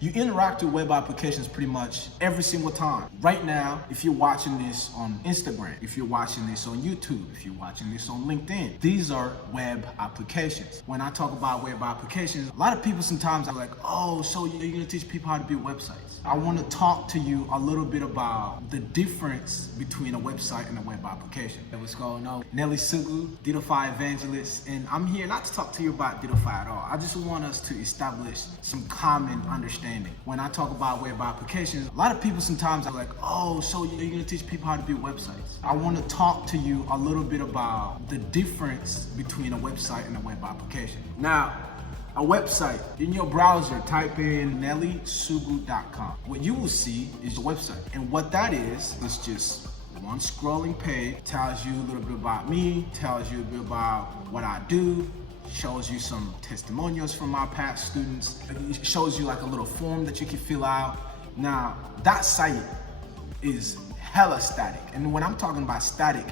You interact with web applications pretty much every single time. Right now, if you're watching this on Instagram, if you're watching this on YouTube, if you're watching this on LinkedIn, these are web applications. When I talk about web applications, a lot of people sometimes are like, oh, so you're gonna teach people how to build websites. I wanna talk to you a little bit about the difference between a website and a web application. Hey, what's going on? Nelly Sugu, Dittofi evangelist, and I'm here not to talk to you about Dittofi at all. I just want us to establish some common understanding. When I talk about web applications, a lot of people sometimes are like, oh, so you're gonna teach people how to build websites. I wanna talk to you a little bit about the difference between a website and a web application. Now, a website, in your browser, type in nellysugu.com. What you will see is a website. And what that is just one scrolling page, tells you a little bit about me, tells you a bit about what I do, shows you some testimonials from my past students, it shows you like a little form that you can fill out. Now, that site is hella static. And when I'm talking about static,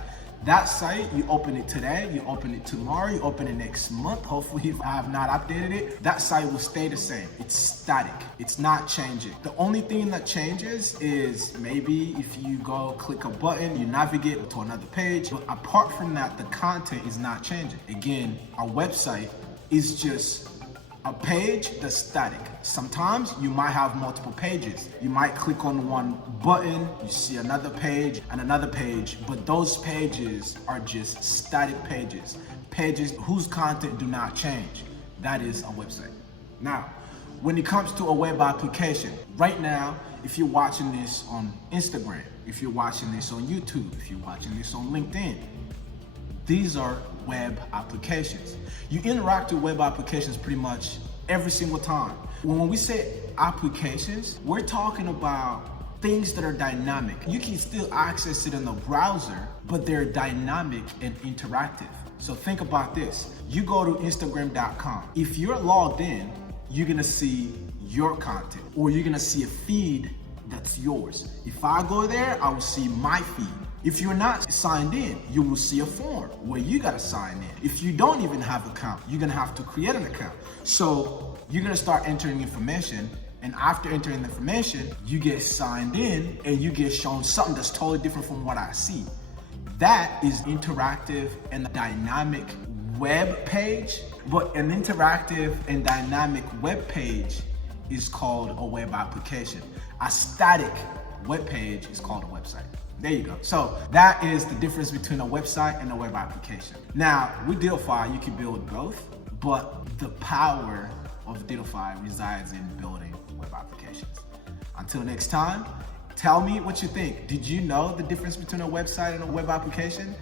that site, you open it today, you open it tomorrow, you open it next month. Hopefully, if I have not updated it, that site will stay the same. It's static. It's not changing. The only thing that changes is maybe if you go click a button, you navigate to another page. But apart from that, the content is not changing. Again, a website is just a page that's static. Sometimes you might have multiple pages. You might click on one button, you see another page and another page, but those pages are just static pages. Pages whose content do not change. That is a website. Now, when it comes to a web application, right now, if you're watching this on Instagram, if you're watching this on YouTube, if you're watching this on LinkedIn, these are web applications. You interact with web applications pretty much every single time. When we say applications, we're talking about things that are dynamic. You can still access it in the browser, but they're dynamic and interactive. So think about this. You go to Instagram.com. If you're logged in, you're gonna see your content, or you're gonna see a feed that's yours. If I go there, I will see my feed. If you're not signed in, you will see a form where you gotta sign in. If you don't even have an account, you're gonna have to create an account. So you're gonna start entering information, and after entering the information, you get signed in and you get shown something that's totally different from what I see. That is interactive and dynamic web page, but an interactive and dynamic web page is called a web application. A static web page is called a website. There you go. So that is the difference between a website and a web application. Now, with Dittofi, you can build both, but the power of Dittofi resides in building web applications. Until next time, tell me what you think. Did you know the difference between a website and a web application?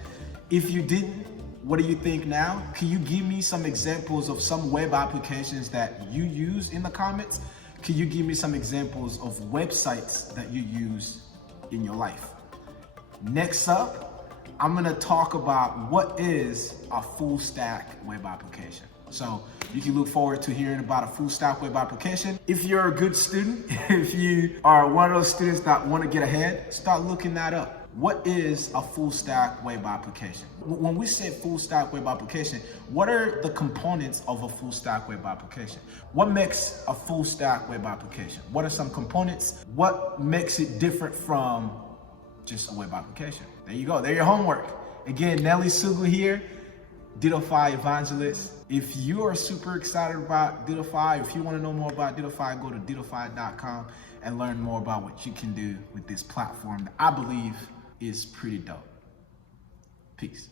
If you didn't, what do you think now? Can you give me some examples of some web applications that you use in the comments? Can you give me some examples of websites that you use in your life? Next up, I'm gonna talk about what is a full stack web application. So you can look forward to hearing about a full stack web application. If you're a good student, if you are one of those students that want to get ahead, start looking that up. What is a full stack web application? When we say full stack web application, what are the components of a full stack web application? What makes a full stack web application? What are some components? What makes it different from just a web application? There you go, there's your homework. Again, Nelly Sugu here, Dittofi evangelist. If you are super excited about Dittofi, if you want to know more about Dittofi, go to dittofi.com and learn more about what you can do with this platform that I believe is pretty dope. Peace.